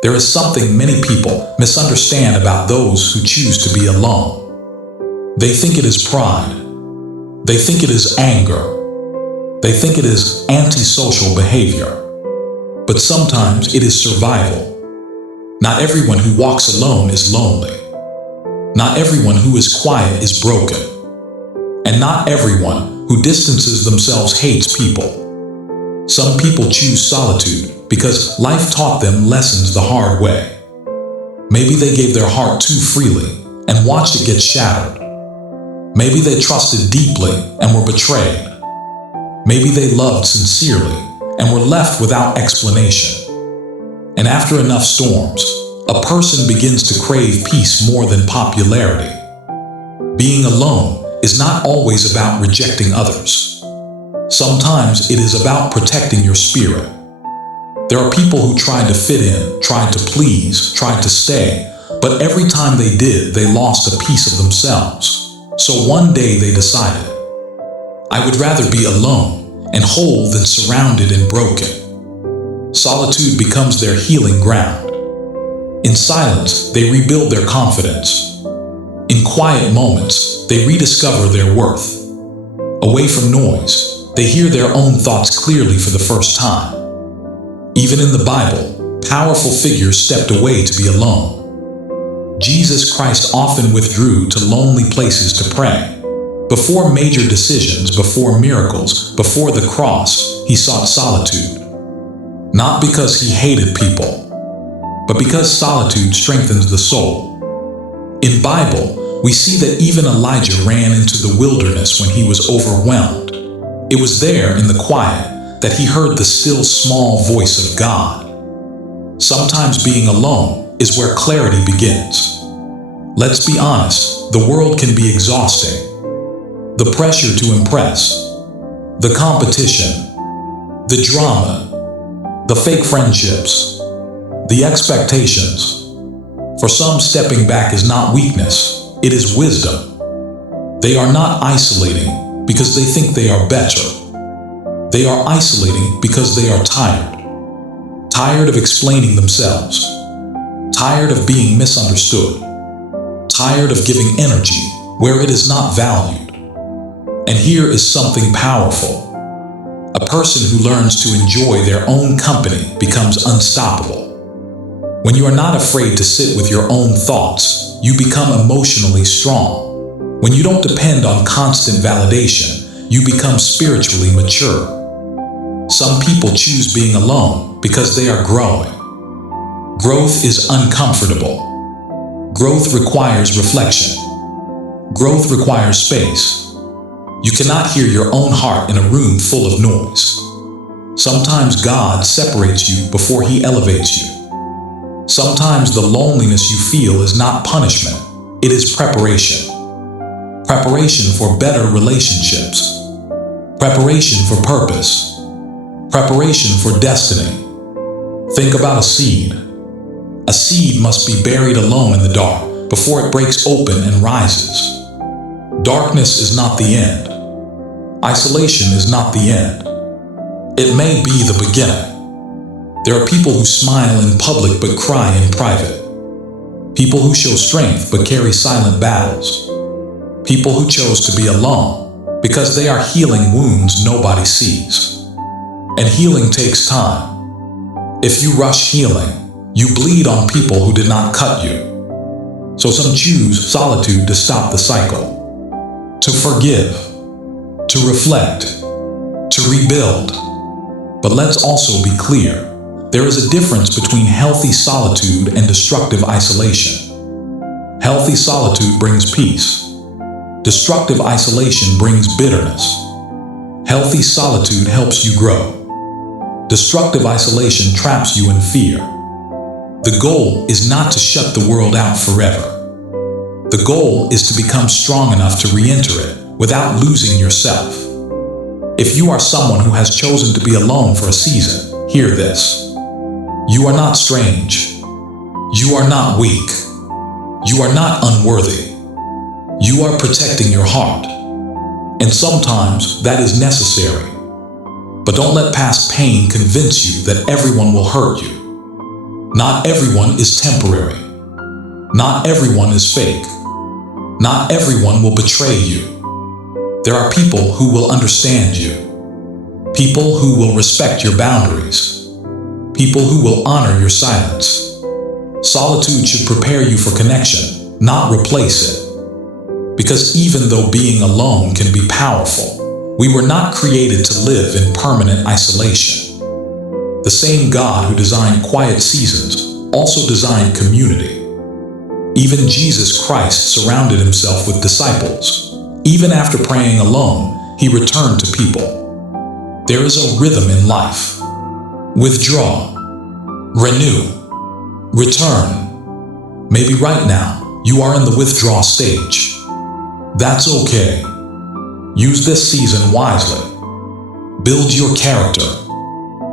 There is something many people misunderstand about those who choose to be alone. They think it is pride. They think it is anger. They think it is antisocial behavior. But sometimes it is survival. Not everyone who walks alone is lonely. Not everyone who is quiet is broken. And not everyone who distances themselves hates people. Some people choose solitude because life taught them lessons the hard way. Maybe they gave their heart too freely and watched it get shattered. Maybe they trusted deeply and were betrayed. Maybe they loved sincerely and were left without explanation. And after enough storms, a person begins to crave peace more than popularity. Being alone is not always about rejecting others. Sometimes it is about protecting your spirit. There are people who tried to fit in, tried to please, tried to stay, but every time they did, they lost a piece of themselves. So one day they decided, I would rather be alone and whole than surrounded and broken. Solitude becomes their healing ground. In silence, they rebuild their confidence. In quiet moments, they rediscover their worth. Away from noise, they hear their own thoughts clearly for the first time. Even in the Bible, powerful figures stepped away to be alone. Jesus Christ often withdrew to lonely places to pray. Before major decisions, before miracles, before the cross, he sought solitude. Not because he hated people, but because solitude strengthens the soul. In Bible, we see that even Elijah ran into the wilderness when he was overwhelmed. It was there in the quiet that he heard the still small voice of God. Sometimes being alone is where clarity begins. Let's be honest, the world can be exhausting. The pressure to impress, the competition, the drama, the fake friendships, the expectations. For some, stepping back is not weakness, it is wisdom. They are not isolating because they think they are better. They are isolating because they are tired. Tired of explaining themselves. Tired of being misunderstood. Tired of giving energy where it is not valued. And here is something powerful. A person who learns to enjoy their own company becomes unstoppable. When you are not afraid to sit with your own thoughts, you become emotionally strong. When you don't depend on constant validation, you become spiritually mature. Some people choose being alone because they are growing. Growth is uncomfortable. Growth requires reflection. Growth requires space. You cannot hear your own heart in a room full of noise. Sometimes God separates you before He elevates you. Sometimes the loneliness you feel is not punishment, it is preparation. Preparation for better relationships. Preparation for purpose. Preparation for destiny. Think about a seed. A seed must be buried alone in the dark before it breaks open and rises. Darkness is not the end. Isolation is not the end. It may be the beginning. There are people who smile in public but cry in private. People who show strength but carry silent battles. People who chose to be alone because they are healing wounds nobody sees. And healing takes time. If you rush healing, you bleed on people who did not cut you. So some choose solitude to stop the cycle, to forgive, to reflect, to rebuild. But let's also be clear. There is a difference between healthy solitude and destructive isolation. Healthy solitude brings peace. Destructive isolation brings bitterness. Healthy solitude helps you grow. Destructive isolation traps you in fear. The goal is not to shut the world out forever. The goal is to become strong enough to re-enter it without losing yourself. If you are someone who has chosen to be alone for a season, hear this. You are not strange. You are not weak. You are not unworthy. You are protecting your heart. And sometimes that is necessary. But don't let past pain convince you that everyone will hurt you. Not everyone is temporary. Not everyone is fake. Not everyone will betray you. There are people who will understand you. People who will respect your boundaries. People who will honor your silence. Solitude should prepare you for connection, not replace it. Because even though being alone can be powerful, we were not created to live in permanent isolation. The same God who designed quiet seasons also designed community. Even Jesus Christ surrounded himself with disciples. Even after praying alone, he returned to people. There is a rhythm in life. Withdraw. Renew. Return. Maybe right now, you are in the withdrawal stage. That's okay. Use this season wisely. Build your character.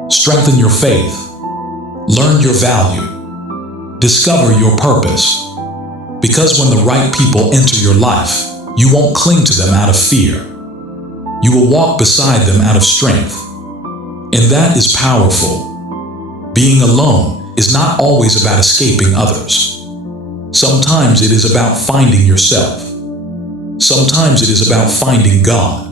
Strengthen your faith. Learn your value. Discover your purpose. Because when the right people enter your life, you won't cling to them out of fear. You will walk beside them out of strength. And that is powerful. Being alone is not always about escaping others. Sometimes it is about finding yourself. Sometimes it is about finding God.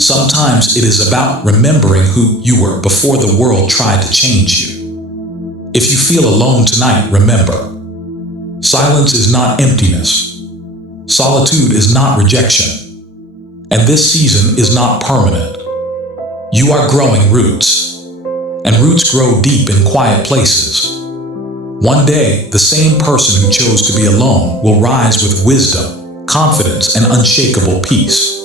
Sometimes it is about remembering who you were before the world tried to change you. If you feel alone tonight, remember, silence is not emptiness. Solitude is not rejection. And this season is not permanent. You are growing roots. And roots grow deep in quiet places. One day, the same person who chose to be alone will rise with wisdom, confidence, and unshakable peace.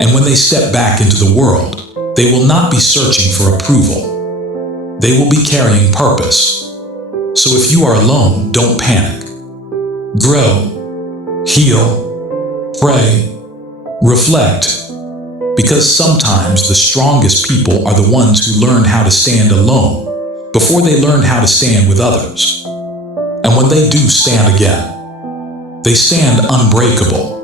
And when they step back into the world, they will not be searching for approval. They will be carrying purpose. So if you are alone, don't panic. Grow, heal, pray, reflect. Because sometimes the strongest people are the ones who learn how to stand alone before they learn how to stand with others. And when they do stand again, they stand unbreakable.